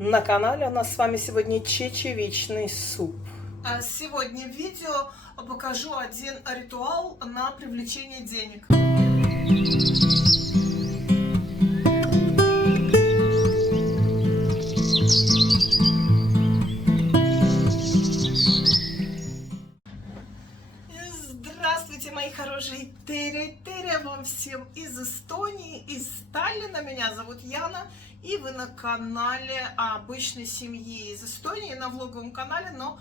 На канале у нас с вами сегодня чечевичный суп. Сегодня в видео покажу один ритуал на привлечение денег. Здравствуйте, мои хорошие тыры-тыры, вам всем из Эстонии, из Таллина. Меня зовут Яна, и вы на канале обычной семьи из Эстонии, на влоговом канале, но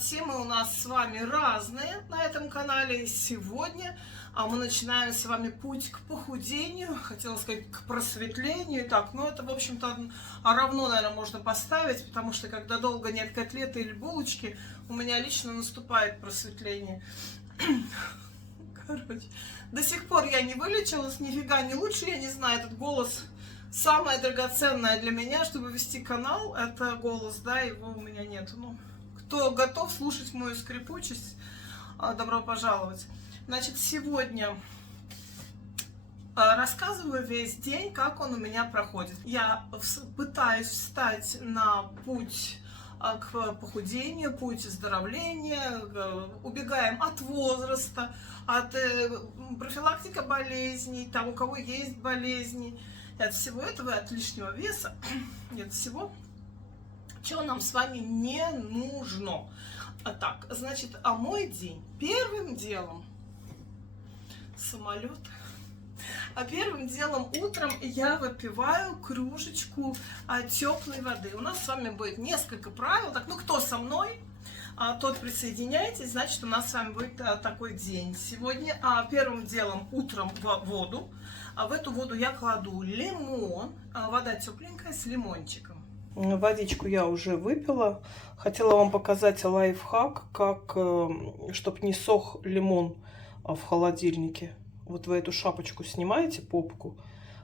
темы у нас с вами разные на этом канале. Сегодня мы начинаем с вами путь к похудению, хотела сказать, к просветлению. Так, ну это, в общем-то, равно, наверное, можно поставить, потому что когда долго нет котлеты или булочки, у меня лично наступает просветление. Короче, до сих пор я не вылечилась, нифига не лучше, я не знаю, этот голос самое драгоценное для меня, чтобы вести канал, это голос, да, его у меня нет. Ну, кто готов слушать мою скрипучесть, добро пожаловать. Значит, сегодня рассказываю весь день, как он у меня проходит. Я пытаюсь встать на путь к похудению, путь оздоровления, убегаем от возраста, от профилактики болезней, там у кого есть болезни, от всего этого, от лишнего веса, от всего, чего нам с вами не нужно. Так, значит, мой день первым делом самолет. А первым делом утром я выпиваю кружечку теплой воды. У нас с вами будет несколько правил. Так, ну кто со мной, тот присоединяйтесь. Значит, у нас с вами будет такой день сегодня. Первым делом утром в воду. В эту воду я кладу лимон. Вода тепленькая с лимончиком. Водичку я уже выпила. Хотела вам показать лайфхак, как, чтобы не сох лимон в холодильнике. Вот вы эту шапочку снимаете, попку,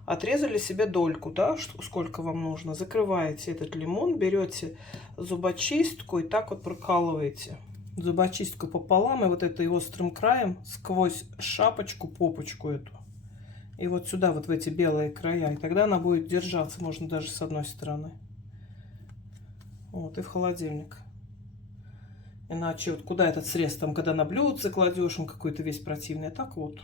отрезали себе дольку, да, сколько вам нужно, закрываете этот лимон, берете зубочистку и так вот прокалываете. Зубочистку пополам и вот этой острым краем сквозь шапочку, попочку эту. И вот сюда, вот в эти белые края. И тогда она будет держаться, можно даже с одной стороны. Вот, и в холодильник. Иначе вот куда этот срез, там, когда на блюдце кладешь, он какой-то весь противный. А так вот.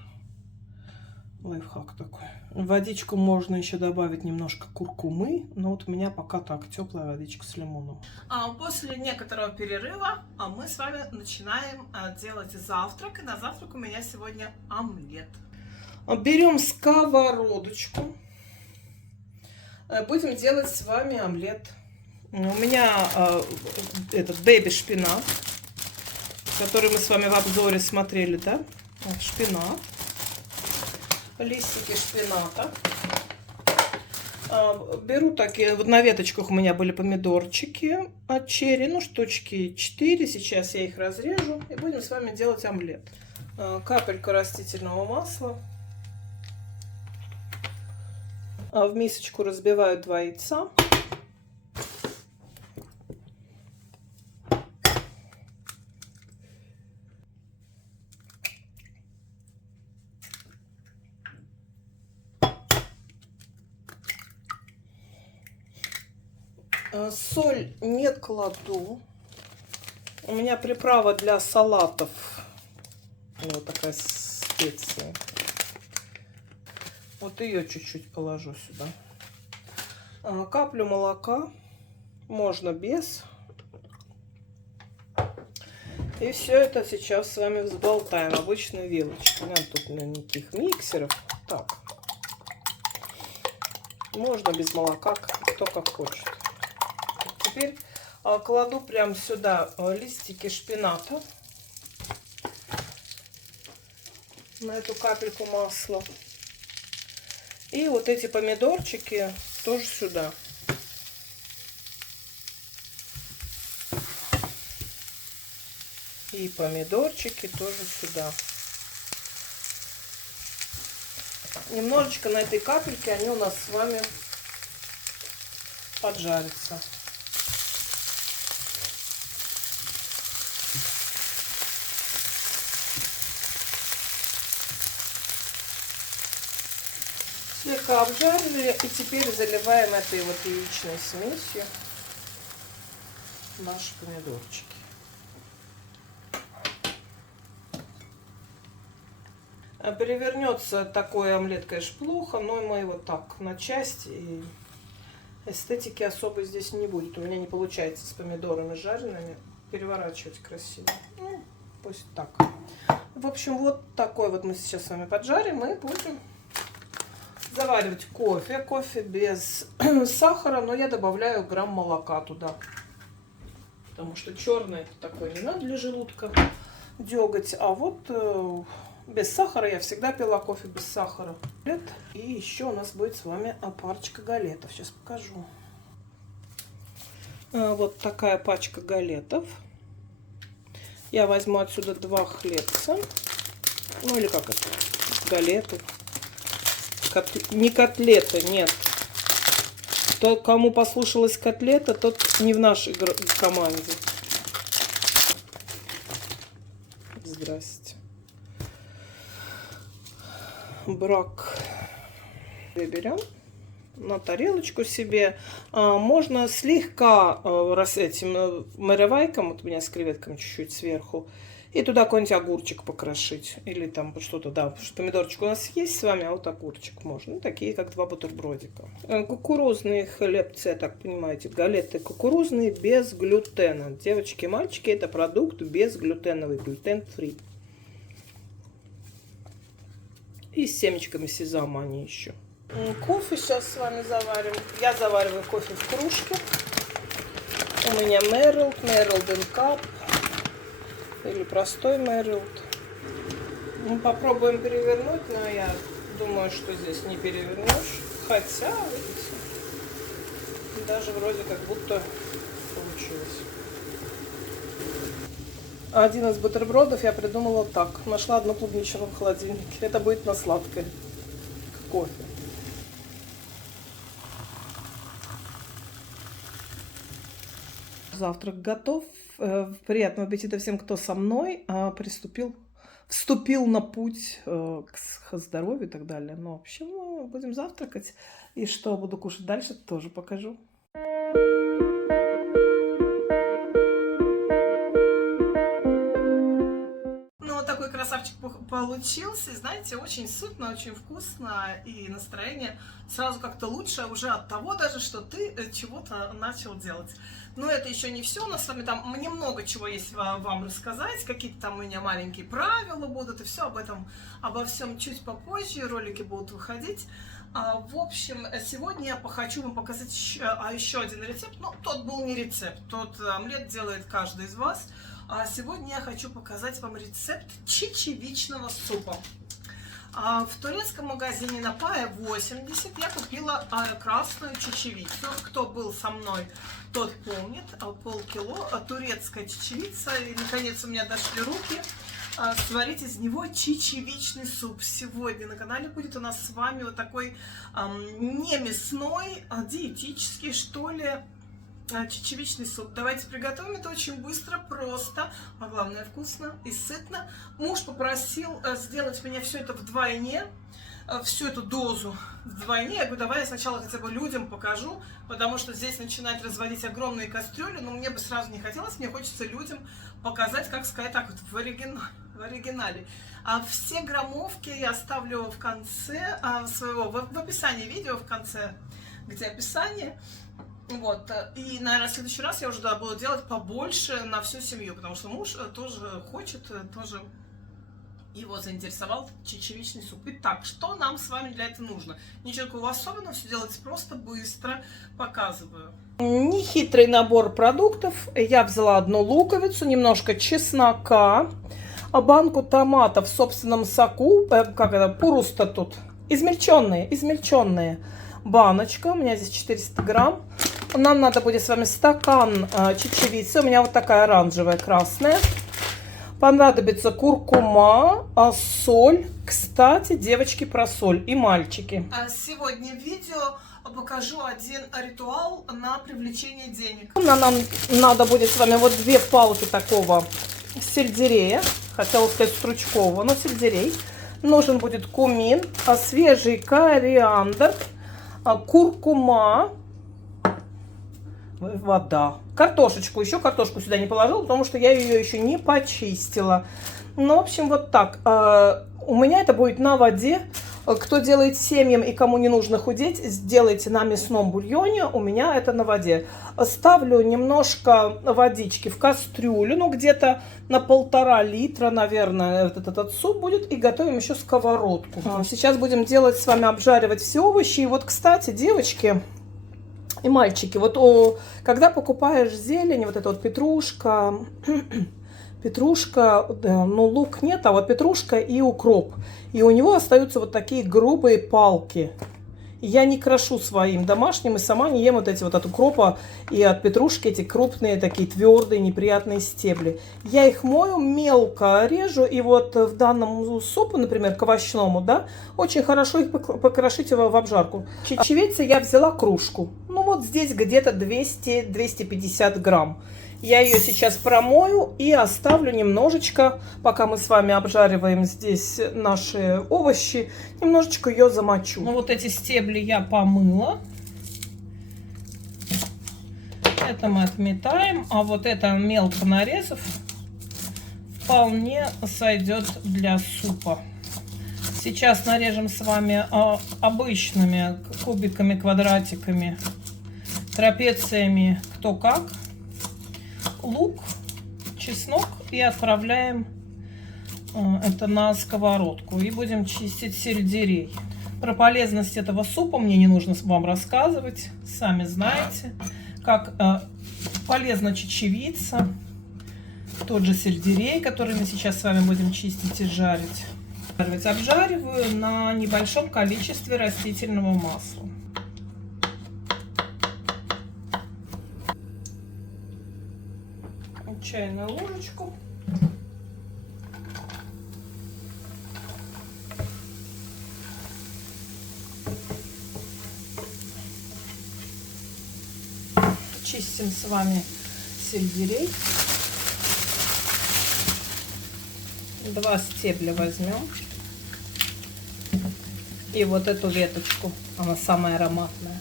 Лайфхак такой. В водичку можно еще добавить немножко куркумы, но вот у меня пока так, теплая водичка с лимоном. После некоторого перерыва мы с вами начинаем делать завтрак. И на завтрак у меня сегодня омлет. Берем сковородочку. Будем делать с вами омлет. У меня этот бэби шпинат, который мы с вами в обзоре смотрели, да? Вот шпинат. Листики шпината. Беру такие, вот на веточках у меня были помидорчики от черри, ну штучки 4, сейчас я их разрежу и будем с вами делать омлет. Капелька растительного масла. В мисочку разбиваю 2 яйца. Соль не кладу. У меня приправа для салатов. Вот такая специя. Вот ее чуть-чуть положу сюда. Каплю молока. Можно без. И все это сейчас с вами взболтаем обычной вилочкой. Нам тут никаких миксеров. Так. Можно без молока, кто как хочет. Теперь кладу прям сюда листики шпината на эту капельку масла. И вот эти помидорчики тоже сюда. И помидорчики тоже сюда. Немножечко на этой капельке они у нас с вами поджарятся. Слегка обжарили, и теперь заливаем этой вот яичной смесью. наши помидорчики. Перевернется такой омлет, конечно, плохо, но мы его так на части, и эстетики особо здесь не будет. У меня не получается с помидорами жареными переворачивать красиво. Ну, пусть так. В общем, вот такой вот мы сейчас с вами поджарим и будем заваривать кофе. Кофе без сахара, но я добавляю грамм молока туда. Потому что черный такой не надо для желудка деготь, а вот... без сахара я всегда пила кофе без сахара. И еще у нас будет с вами парочка галетов. Сейчас покажу. Вот такая пачка галетов. Я возьму отсюда 2 хлебца. Ну или как это? Галеты. Не котлеты, нет. То, кому послушалась котлета, тот не в нашей команде. Здрасте. Брак берем на тарелочку себе. Можно слегка этим моревайком, вот у меня с креветками чуть-чуть сверху, и туда какой-нибудь огурчик покрошить. Или там что-то, да, потому что помидорчик у нас есть с вами, а вот огурчик можно. Ну, такие, как 2 бутербродика. Кукурузные хлебцы, я так понимаете, галеты кукурузные без глютена. Девочки и мальчики, это продукт безглютеновый, глютен-фри. И с семечками сезама они еще. Кофе сейчас с вами заварим. Я завариваю кофе в кружке. У меня Merrild Cup. Или простой Merrild. Мы попробуем перевернуть, но я думаю, что здесь не перевернешь. Хотя, видите, даже вроде как будто получилось. Один из бутербродов я придумала так. Нашла одну клубничную в холодильнике. Это будет на сладкое. Кофе. Завтрак готов. Приятного аппетита всем, кто со мной вступил на путь к здоровью и так далее. Но, в общем, будем завтракать. И что буду кушать дальше, тоже покажу. Красавчик получился, и, знаете, очень сытно, очень вкусно, и настроение сразу как-то лучше уже от того даже, что ты чего-то начал делать. Но это еще не все, у нас с вами там мне много чего есть вам рассказать, какие-то там у меня маленькие правила будут, и все обо всем чуть попозже, ролики будут выходить. В общем, сегодня я хочу вам показать еще один рецепт, но тот был не рецепт, тот омлет делает каждый из вас. А сегодня я хочу показать вам рецепт чечевичного супа. В турецком магазине на Пае 80 я купила красную чечевицу. Кто был со мной, тот помнит. Полкило турецкая чечевица. И, наконец, у меня дошли руки сварить из него чечевичный суп. Сегодня на канале будет у нас с вами вот такой не мясной, а диетический, что ли, чечевичный суп. Давайте приготовим это очень быстро, просто, а главное вкусно и сытно. Муж попросил сделать мне все это вдвойне, всю эту дозу вдвойне. Я говорю, давай я сначала хотя бы людям покажу, потому что здесь начинает разводить огромные кастрюли, но мне бы сразу не хотелось, мне хочется людям показать, как сказать так вот, в оригинале. Все граммовки я оставлю в конце своего, в описании видео, в конце, где описание. Вот, и, наверное, в следующий раз я уже буду делать побольше на всю семью, потому что муж тоже хочет, тоже его заинтересовал чечевичный суп. Итак, что нам с вами для этого нужно? Ничего такого особенного, все делать просто, быстро, показываю. Нехитрый набор продуктов. Я взяла одну луковицу, немножко чеснока, банку томатов в собственном соку, как это, пуруста тут, измельченные. Баночка, у меня здесь 400 грамм. Нам надо будет с вами стакан чечевицы. У меня вот такая оранжевая, красная. Понадобится куркума, соль. Кстати, девочки, про соль и мальчики. Сегодня в видео покажу один ритуал на привлечение денег. Нам надо будет с вами вот 2 палки такого сельдерея. Хотела сказать стручкового, но сельдерей. Нужен будет кумин, свежий кориандр, куркума, вода. Картошечку, еще картошку сюда не положила, потому что я ее еще не почистила. Ну, в общем, вот так. У меня это будет на воде. Кто делает семьям и кому не нужно худеть, сделайте на мясном бульоне. У меня это на воде. Ставлю немножко водички в кастрюлю, ну где-то на 1,5 литра, наверное, этот суп будет. И готовим еще сковородку. Сейчас будем делать с вами, обжаривать все овощи. И вот, кстати, девочки и мальчики, вот когда покупаешь зелень, вот эта вот петрушка... Петрушка, да, ну лук нет, а вот петрушка и укроп. И у него остаются вот такие грубые палки. И я не крошу своим домашним и сама не ем вот эти вот от укропа и от петрушки эти крупные такие твердые неприятные стебли. Я их мою, мелко режу, и вот в данном супу, например, к овощному, да, очень хорошо их покрошить в обжарку. Чечевицы я взяла кружку. Ну вот здесь где-то 200-250 грамм. Я ее сейчас промою и оставлю немножечко, пока мы с вами обжариваем здесь наши овощи, немножечко ее замочу. Ну вот эти стебли я помыла. Это мы отметаем, а вот это мелко нарезав, вполне сойдет для супа. Сейчас нарежем с вами обычными кубиками, квадратиками, трапециями, кто как. Лук, чеснок и отправляем это на сковородку. И будем чистить сельдерей. Про полезность этого супа мне не нужно вам рассказывать. Сами знаете, как полезна чечевица. Тот же сельдерей, который мы сейчас с вами будем чистить и жарить. Обжариваю на небольшом количестве растительного масла. Чайную ложечку. Чистим с вами сельдерей. 2 стебля возьмем. И вот эту веточку, она самая ароматная.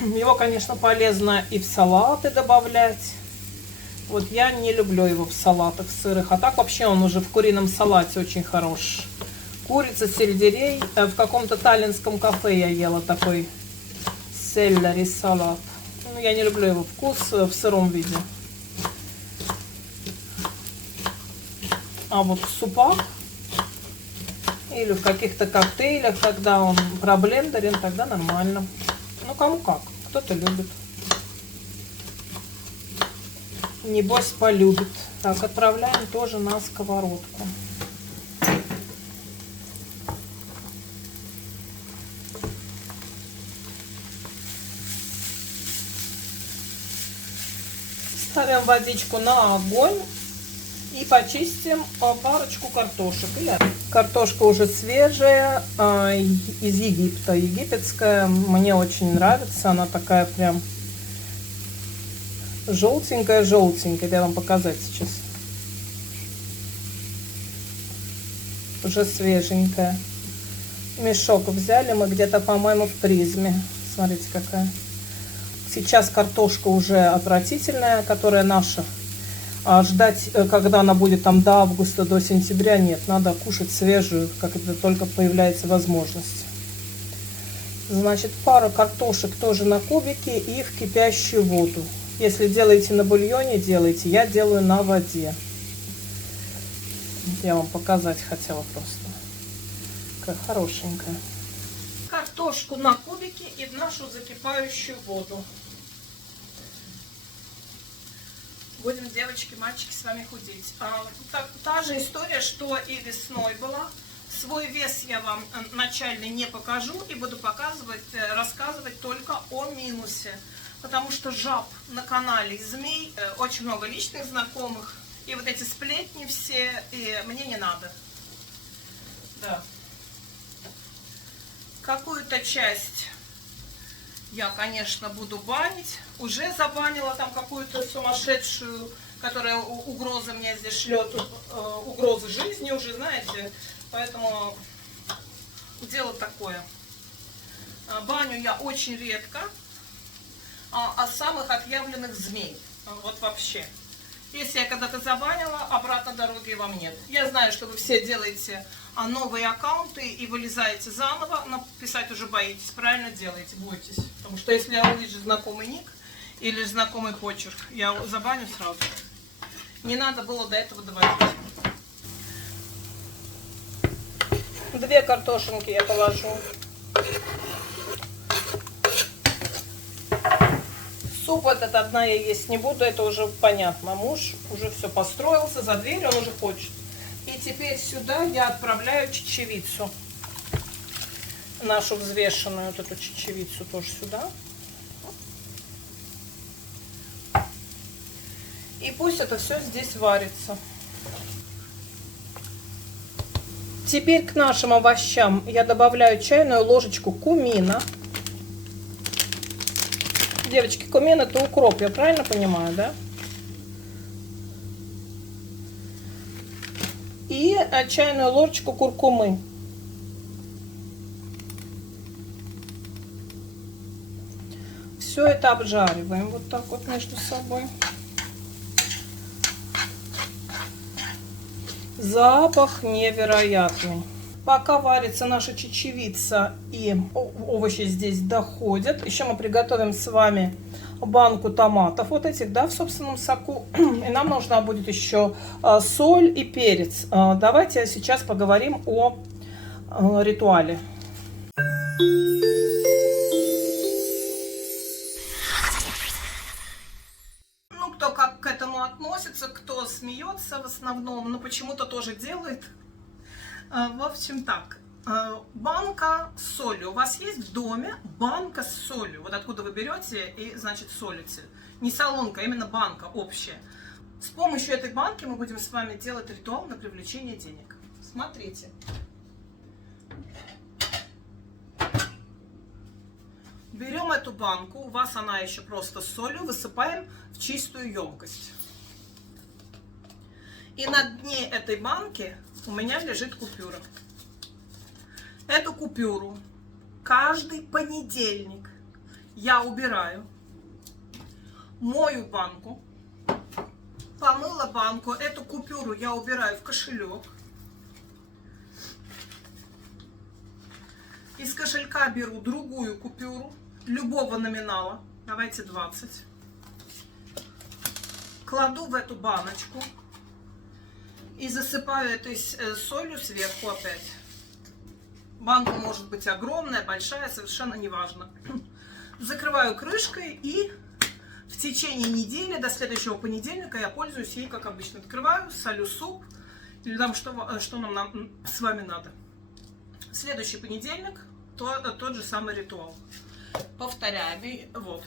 Его, конечно, полезно и в салаты добавлять. Вот я не люблю его в салатах сырых, а так вообще он уже в курином салате очень хорош. Курица, сельдерей. В каком-то таллинском кафе я ела такой селлери салат. Ну, я не люблю его вкус в сыром виде. А вот в супах или в каких-то коктейлях, когда он проблендерен, тогда нормально. Ну, кому как. Кто-то любит. Небось полюбит. Так, отправляем тоже на сковородку. Ставим водичку на огонь и почистим парочку картошек. Картошка уже свежая, из Египта, египетская. Мне очень нравится, она такая прям желтенькая. Я вам показать сейчас. Уже свеженькая. Мешок взяли мы где-то, по-моему, в Призме. Смотрите, какая. Сейчас картошка уже отвратительная, которая наша. А ждать, когда она будет там до августа, до сентября, нет. Надо кушать свежую, как это только появляется возможность. Значит, пару картошек тоже на кубики и в кипящую воду. Если делаете на бульоне, делайте. Я делаю на воде. Я вам показать хотела просто. Какая хорошенькая. Картошку на кубики и в нашу закипающую воду. Будем, девочки, мальчики, с вами худеть. Та же история, что и весной была. Свой вес я вам начальный не покажу и буду рассказывать только о минусе. Потому что жаб на канале, змей, очень много личных знакомых. И вот эти сплетни все, и мне не надо. Да. Какую-то часть я, конечно, буду банить. Уже забанила там какую-то сумасшедшую, которая угрозы мне здесь шлет. Угрозы жизни уже, знаете. Поэтому дело такое. Баню я очень редко. самых отъявленных змей. Вот вообще. Если я когда-то забанила, обратно дороги вам нет. Я знаю, что вы все делаете новые аккаунты и вылезаете заново, но писать уже боитесь. Правильно делаете, бойтесь. Потому что если я увижу знакомый ник или знакомый почерк, я забаню сразу. Не надо было до этого доводить. 2 картошинки я положу. Суп этот одна я есть не буду, это уже понятно. Муж уже все построился, за дверью он уже хочет. И теперь сюда я отправляю чечевицу. Нашу взвешенную, вот эту чечевицу тоже сюда. И пусть это все здесь варится. Теперь к нашим овощам я добавляю чайную ложечку кумина. Девочки, кумин это укроп, я правильно понимаю, да? И чайную ложечку куркумы. Все это обжариваем вот так вот между собой. Запах невероятный. Пока варится наша чечевица и овощи здесь доходят, еще мы приготовим с вами банку томатов вот этих, да, в собственном соку. И нам нужна будет еще соль и перец. Давайте сейчас поговорим о ритуале. Ну, кто как к этому относится, кто смеется в основном, но почему-то тоже делает. В общем, так, банка с солью. У вас есть в доме банка с солью? Вот откуда вы берете и, значит, солите. Не солонка, а именно банка общая. С помощью этой банки мы будем с вами делать ритуал на привлечение денег. Смотрите. Берем эту банку, у вас она еще просто с солью, высыпаем в чистую емкость. И на дне этой банки у меня лежит купюра. Эту купюру каждый понедельник я убираю, мою банку, помыла банку, эту купюру я убираю в кошелек. Из кошелька беру другую купюру, любого номинала, давайте 20, кладу в эту баночку. И засыпаю этой солью сверху опять. Банка может быть огромная, большая, совершенно неважно. Закрываю крышкой и в течение недели до следующего понедельника я пользуюсь ей как обычно. Открываю, солю суп или там что нам с вами надо. В следующий понедельник тот же самый ритуал. Повторяем. И вот.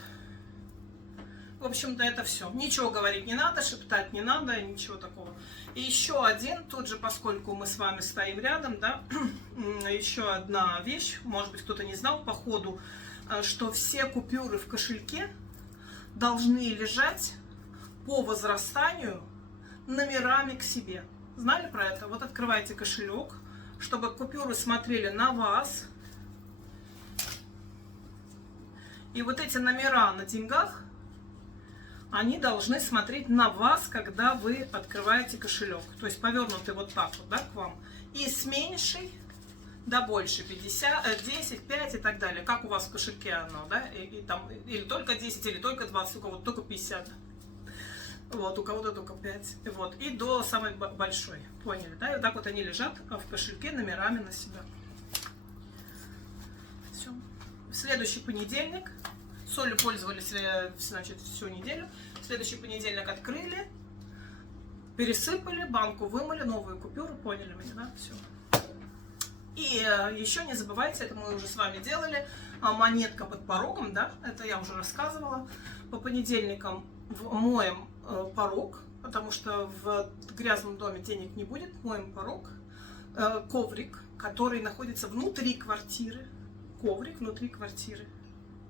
В общем-то, это все. Ничего говорить не надо, шептать не надо, ничего такого. И еще один, тут же, поскольку мы с вами стоим рядом, да, еще одна вещь, может быть, кто-то не знал по ходу, что все купюры в кошельке должны лежать по возрастанию номерами к себе. Знали про это? Вот открывайте кошелек, чтобы купюры смотрели на вас. И вот эти номера на деньгах, они должны смотреть на вас, когда вы открываете кошелек. То есть повернуты вот так вот, да, к вам. И с меньшей до большей, 50, 10, 5 и так далее. Как у вас в кошельке оно, да? И там, или только 10, или только 20, у кого-то только 50. Вот, у кого-то только 5. Вот, и до самой большой. Поняли, да? И вот так вот они лежат в кошельке номерами на себя. Все. В следующий понедельник. Солью пользовались, значит, всю неделю. В следующий понедельник открыли, пересыпали, банку вымыли, новую купюру, поняли меня, да? Все. И еще не забывайте, это мы уже с вами делали, монетка под порогом, да? Это я уже рассказывала. По понедельникам моем порог, потому что в грязном доме денег не будет. Моем порог, коврик, который находится внутри квартиры. Коврик внутри квартиры.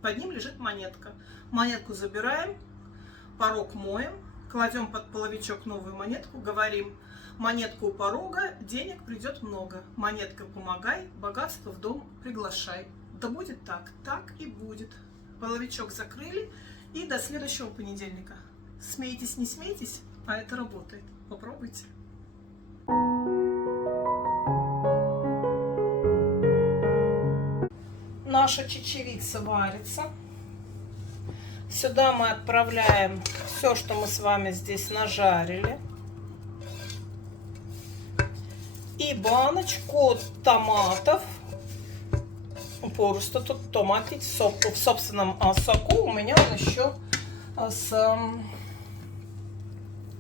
Под ним лежит монетка. Монетку забираем, порог моем, кладем под половичок новую монетку, говорим: монетка у порога, денег придет много. Монетка помогай, богатство в дом приглашай. Да будет так, так и будет. Половичок закрыли И до следующего понедельника. Смейтесь, не смейтесь, а это работает. Попробуйте. Наша чечевица варится. Сюда мы отправляем все, что мы с вами здесь нажарили. И баночку томатов. Просто тут томаты в собственном соку. У меня он еще с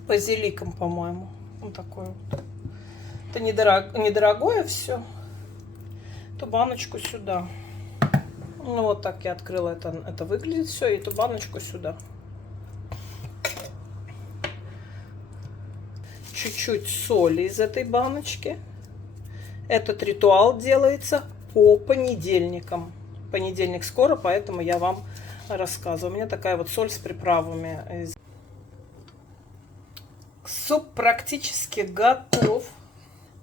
базиликом, по-моему. Вот такой вот. Это недорогое все. Эту баночку сюда. Ну вот так я открыла. Это выглядит все. И эту баночку сюда. Чуть-чуть соли из этой баночки. Этот ритуал делается по понедельникам. Понедельник скоро, поэтому я вам рассказываю. У меня такая вот соль с приправами. Суп практически готов.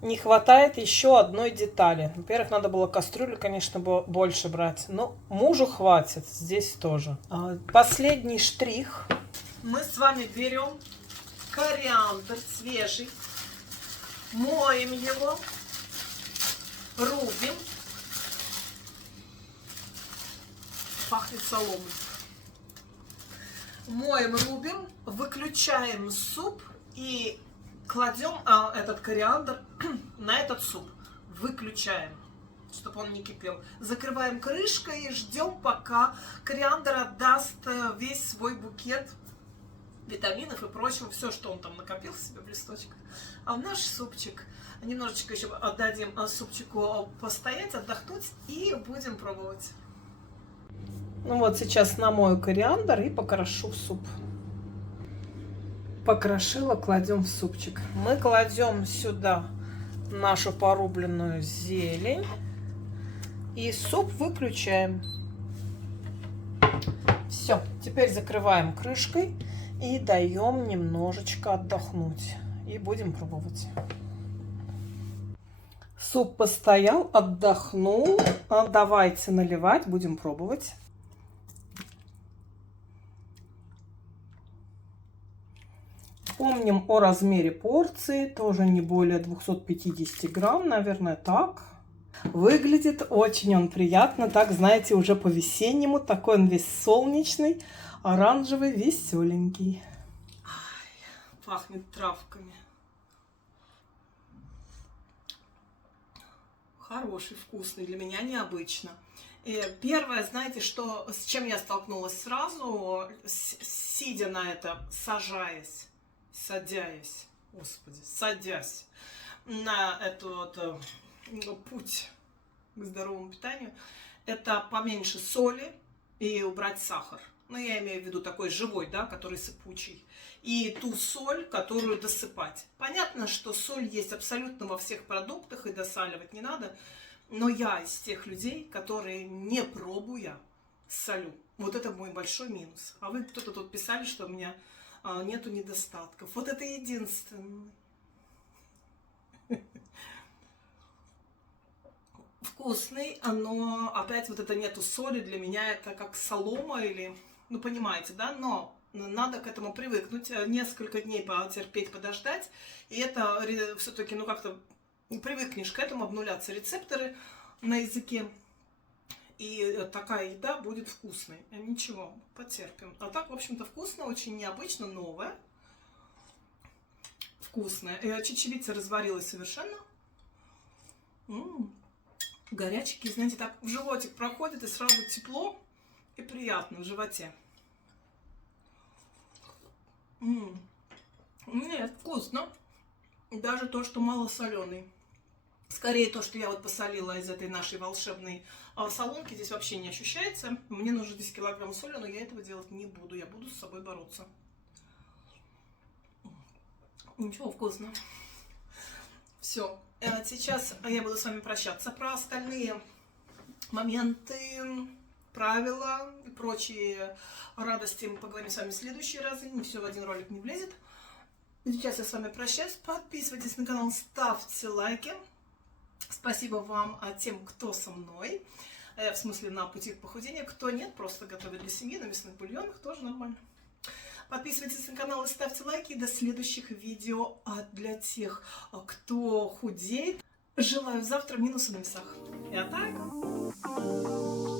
Не хватает еще одной детали. Во-первых, надо было кастрюлю, конечно, больше брать. Но мужу хватит. Здесь тоже. Последний штрих. Мы с вами берем кориандр свежий. Моем его. Рубим. Пахнет соломой. Моем, рубим, выключаем суп и кладем этот кориандр на этот суп. Выключаем, чтобы он не кипел. Закрываем крышкой и ждем, пока кориандр отдаст весь свой букет витаминов и прочего, все, что он там накопил в себе в листочках. А в наш супчик немножечко еще отдадим супчику постоять, отдохнуть и будем пробовать. Ну вот сейчас намою кориандр и покрошу в суп. Покрошила, кладем в супчик. Мы кладем сюда нашу порубленную зелень и суп выключаем. Все, теперь закрываем крышкой и даем немножечко отдохнуть. И будем пробовать. Суп постоял, отдохнул. Давайте наливать, будем пробовать. Помним о размере порции, тоже не более 250 грамм, наверное, так. Выглядит очень он приятно, так, знаете, уже по-весеннему, такой он весь солнечный, оранжевый, веселенький. Ай, пахнет травками. Хороший, вкусный, для меня необычно. И первое, знаете, что, с чем я столкнулась сразу, сидя на это, садясь на этот путь к здоровому питанию, это поменьше соли и убрать сахар. Ну, я имею в виду такой живой, да, который сыпучий. И ту соль, которую досыпать. Понятно, что соль есть абсолютно во всех продуктах, и досаливать не надо. Но я из тех людей, которые, не пробуя, солю. Вот это мой большой минус. А вы кто-то тут писали, что у меня нету недостатков. Вот это единственное. Вкусный, но опять вот это нету соли. Для меня это как солома или... Ну, понимаете, да? Но надо к этому привыкнуть. Несколько дней потерпеть, подождать. И это все-таки, ну, как-то привыкнешь к этому, обнулятся рецепторы на языке. И такая еда будет вкусной. Ничего, потерпим. А так, в общем-то, вкусно, очень необычно, новое. Вкусное. Чечевица разварилась совершенно. Горяченький, знаете, так в животик проходит, и сразу тепло и приятно в животе. Нет, вкусно. Даже то, что мало соленый. Скорее то, что я вот посолила из этой нашей волшебной солонки, здесь вообще не ощущается. Мне нужно 10 килограмм соли, но я этого делать не буду. Я буду с собой бороться. Ничего, вкусно. Все. Сейчас я буду с вами прощаться. Про остальные моменты, правила и прочие радости мы поговорим с вами в следующий раз. Не все в один ролик не влезет. Сейчас я с вами прощаюсь. Подписывайтесь на канал, ставьте лайки. Спасибо вам тем, кто со мной. в смысле на пути к похудению. Кто нет, просто готовит для семьи на мясных бульонах, тоже нормально. Подписывайтесь на канал и ставьте лайки. До следующих видео. А для тех, кто худеет, желаю завтра минуса на весах. Я так.